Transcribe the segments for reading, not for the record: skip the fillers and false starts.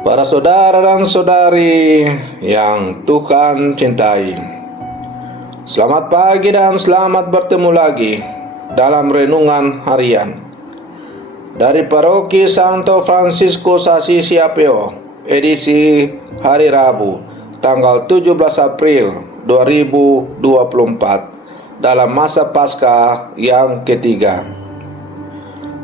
Para saudara dan saudari yang Tuhan cintai, selamat pagi dan selamat bertemu lagi dalam renungan harian dari Paroki Santo Fransiskus Assisi Apeo, edisi hari Rabu, tanggal 17 April 2024, dalam masa Paskah yang ketiga.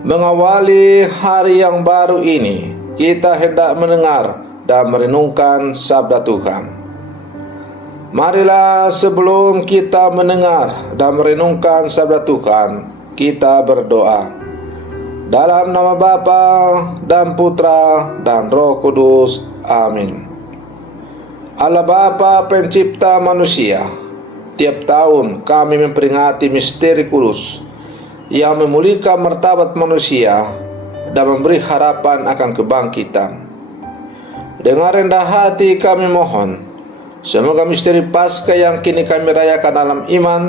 Mengawali hari yang baru ini, kita hendak mendengar dan merenungkan sabda Tuhan. Marilah sebelum kita mendengar dan merenungkan sabda Tuhan, kita berdoa. Dalam nama Bapa dan Putra dan Roh Kudus. Amin. Allah Bapa pencipta manusia, tiap tahun kami memperingati misteri kudus yang memulihkan martabat manusia dan memberi harapan akan kebangkitan. Dengan rendah hati kami mohon, semoga misteri Paskah yang kini kami rayakan dalam iman,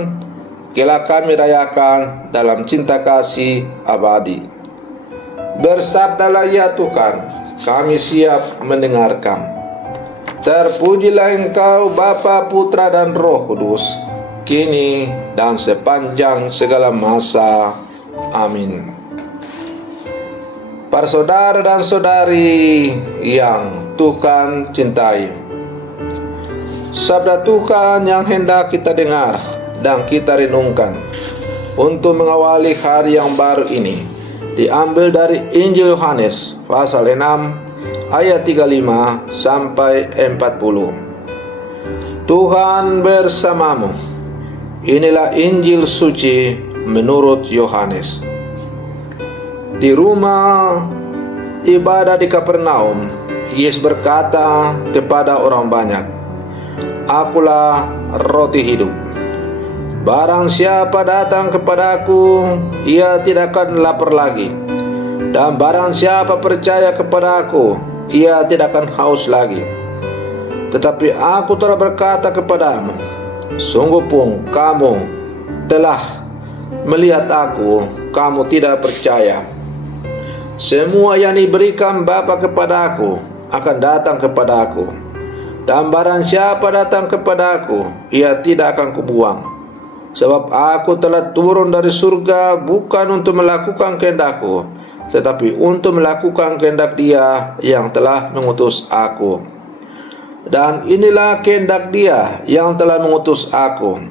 kelak kami rayakan dalam cinta kasih abadi. Bersabdalah ya Tuhan, kami siap mendengarkan. Terpujilah Engkau Bapa, Putra dan Roh Kudus, kini dan sepanjang segala masa. Amin. Para saudara dan saudari yang Tuhan cintai, sabda Tuhan yang hendak kita dengar dan kita renungkan untuk mengawali hari yang baru ini diambil dari Injil Yohanes pasal 6 ayat 35 sampai 40. Tuhan bersamamu. Inilah Injil suci menurut Yohanes. Di rumah ibadah di Kapernaum, Yesus berkata kepada orang banyak, "Akulah roti hidup. Barang siapa datang kepadaku, ia tidak akan lapar lagi. Dan barang siapa percaya kepadaku, ia tidak akan haus lagi. Tetapi aku telah berkata kepadamu, sungguh pun kamu telah melihat aku, kamu tidak percaya. Semua yang diberikan Bapa kepadaku akan datang kepadaku, dan barang siapa datang kepadaku, ia tidak akan kubuang. Sebab aku telah turun dari surga bukan untuk melakukan kehendakku, tetapi untuk melakukan kehendak Dia yang telah mengutus aku. Dan inilah kehendak Dia yang telah mengutus aku,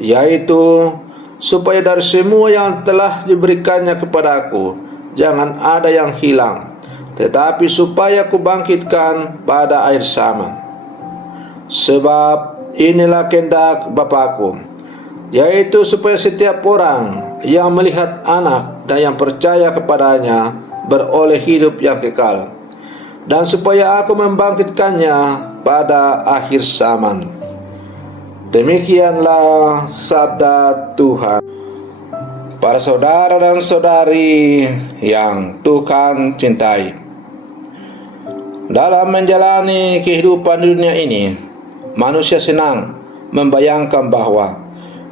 yaitu supaya dari semua yang telah diberikannya kepadaku, jangan ada yang hilang, tetapi supaya kubangkitkan pada akhir zaman. Sebab inilah kehendak Bapakku, yaitu supaya setiap orang yang melihat Anak dan yang percaya kepadanya beroleh hidup yang kekal, dan supaya aku membangkitkannya pada akhir zaman." Demikianlah sabda Tuhan. Para saudara dan saudari yang Tuhan cintai, dalam menjalani kehidupan dunia ini, manusia senang membayangkan bahwa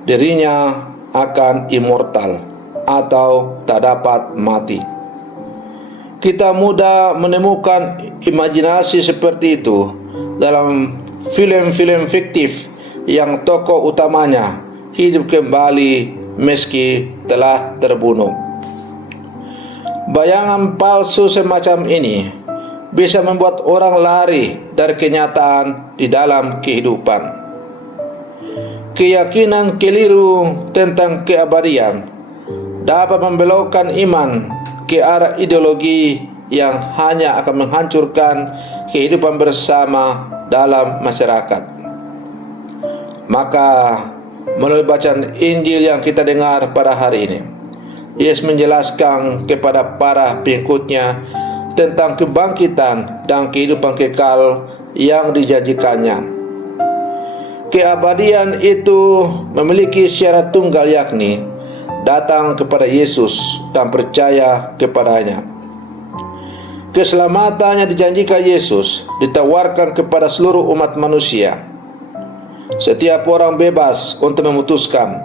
dirinya akan immortal atau tak dapat mati. Kita mudah menemukan imajinasi seperti itu dalam film-film fiktif yang tokoh utamanya hidup kembali meski telah terbunuh. Bayangan palsu semacam ini bisa membuat orang lari dari kenyataan di dalam kehidupan. Keyakinan keliru tentang keabadian dapat membelokkan iman ke arah ideologi yang hanya akan menghancurkan kehidupan bersama dalam masyarakat. Maka melalui bacaan Injil yang kita dengar pada hari ini, Yesus menjelaskan kepada para pengikutnya tentang kebangkitan dan kehidupan kekal yang dijanjikannya. Keabadian itu memiliki syarat tunggal, yakni datang kepada Yesus dan percaya kepadanya. Keselamatan yang dijanjikan Yesus ditawarkan kepada seluruh umat manusia. Setiap orang bebas untuk memutuskan,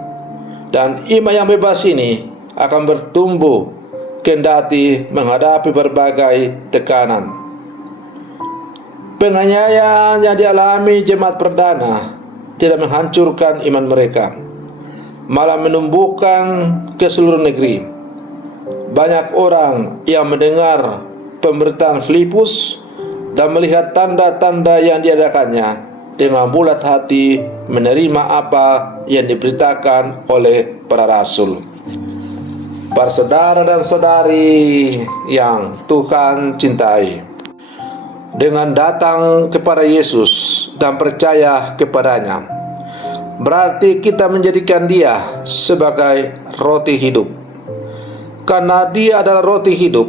dan iman yang bebas ini akan bertumbuh kendati menghadapi berbagai tekanan. Penganiayaan yang dialami jemaat perdana tidak menghancurkan iman mereka, malah menumbuhkan ke seluruh negeri. Banyak orang yang mendengar pemberitaan Filipus dan melihat tanda-tanda yang diadakannya dengan bulat hati menerima apa yang diberitakan oleh para rasul. Para saudara dan saudari yang Tuhan cintai, dengan datang kepada Yesus dan percaya kepadanya, berarti kita menjadikan Dia sebagai roti hidup. Karena Dia adalah roti hidup,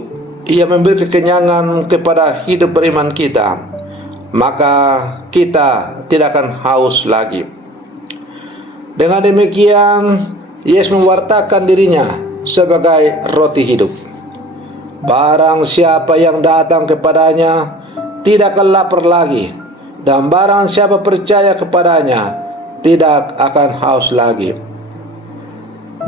Ia memberi kekenyangan kepada hidup beriman kita, maka kita tidak akan haus lagi. Dengan demikian, Yesus mewartakan dirinya sebagai roti hidup. Barang siapa yang datang kepadanya tidak akan lapar lagi, dan barang siapa percaya kepadanya tidak akan haus lagi.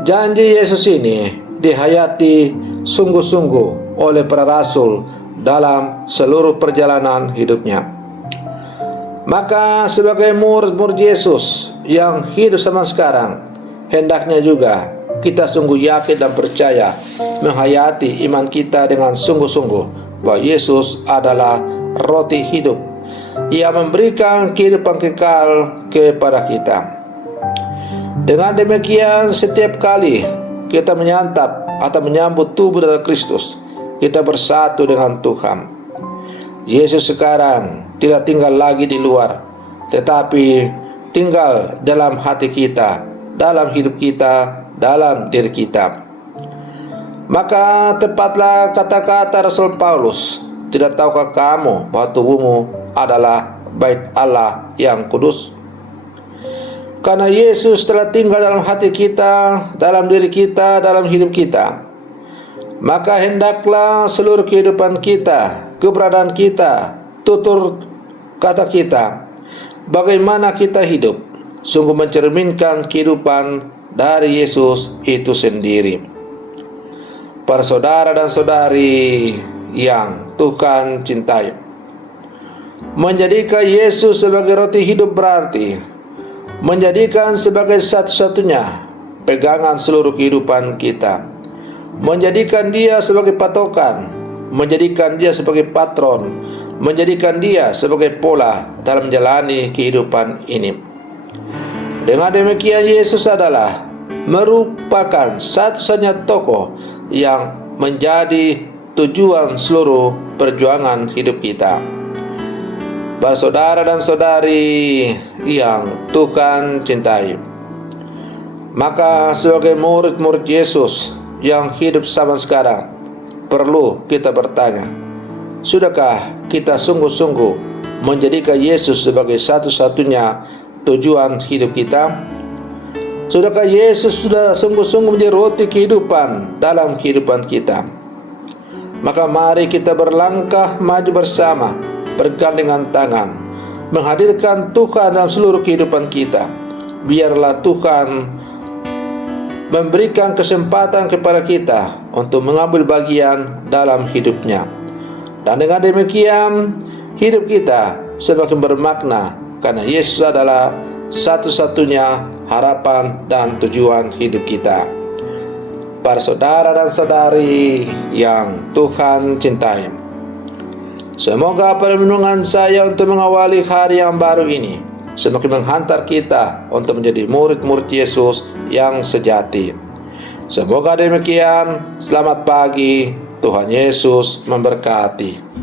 Janji Yesus ini dihayati sungguh-sungguh oleh para rasul dalam seluruh perjalanan hidupnya. Maka sebagai murid-murid Yesus yang hidup zaman sekarang, hendaknya juga kita sungguh yakin dan percaya menghayati iman kita dengan sungguh-sungguh bahwa Yesus adalah roti hidup. Ia memberikan kehidupan kekal kepada kita. Dengan demikian, setiap kali kita menyantap atau menyambut tubuh darah Kristus, kita bersatu dengan Tuhan. Yesus sekarang tidak tinggal lagi di luar, tetapi tinggal dalam hati kita, dalam hidup kita, dalam diri kita. Maka tepatlah kata-kata Rasul Paulus, tidak tahukah kamu bahwa tubuhmu adalah bait Allah yang kudus? Karena Yesus telah tinggal dalam hati kita, dalam diri kita, dalam hidup kita, maka hendaklah seluruh kehidupan kita, keberadaan kita, tutur kata kita, bagaimana kita hidup, sungguh mencerminkan kehidupan dari Yesus itu sendiri. Para saudara dan saudari yang Tuhan cintai, menjadikan Yesus sebagai roti hidup berarti menjadikan sebagai satu-satunya pegangan seluruh kehidupan kita, menjadikan Dia sebagai patokan, menjadikan Dia sebagai patron, menjadikan Dia sebagai pola dalam menjalani kehidupan ini. Dengan demikian, Yesus adalah merupakan satu-satunya tokoh yang menjadi tujuan seluruh perjuangan hidup kita. Para saudara dan saudari yang Tuhan cintai, maka sebagai murid-murid Yesus yang hidup zaman sekarang, perlu kita bertanya, sudahkah kita sungguh-sungguh menjadikan Yesus sebagai satu-satunya tujuan hidup kita? Sudahkah Yesus sudah sungguh-sungguh menjadi roti kehidupan dalam kehidupan kita? Maka mari kita berlangkah maju bersama, bergandengan tangan, menghadirkan Tuhan dalam seluruh kehidupan kita. Biarlah Tuhan memberikan kesempatan kepada kita untuk mengambil bagian dalam hidupnya. Dan dengan demikian, hidup kita semakin bermakna, karena Yesus adalah satu-satunya harapan dan tujuan hidup kita. Para saudara dan saudari yang Tuhan cintai, semoga perlindungan saya untuk mengawali hari yang baru ini semakin menghantar kita untuk menjadi murid-murid Yesus yang sejati. Semoga demikian. Selamat pagi. Tuhan Yesus memberkati.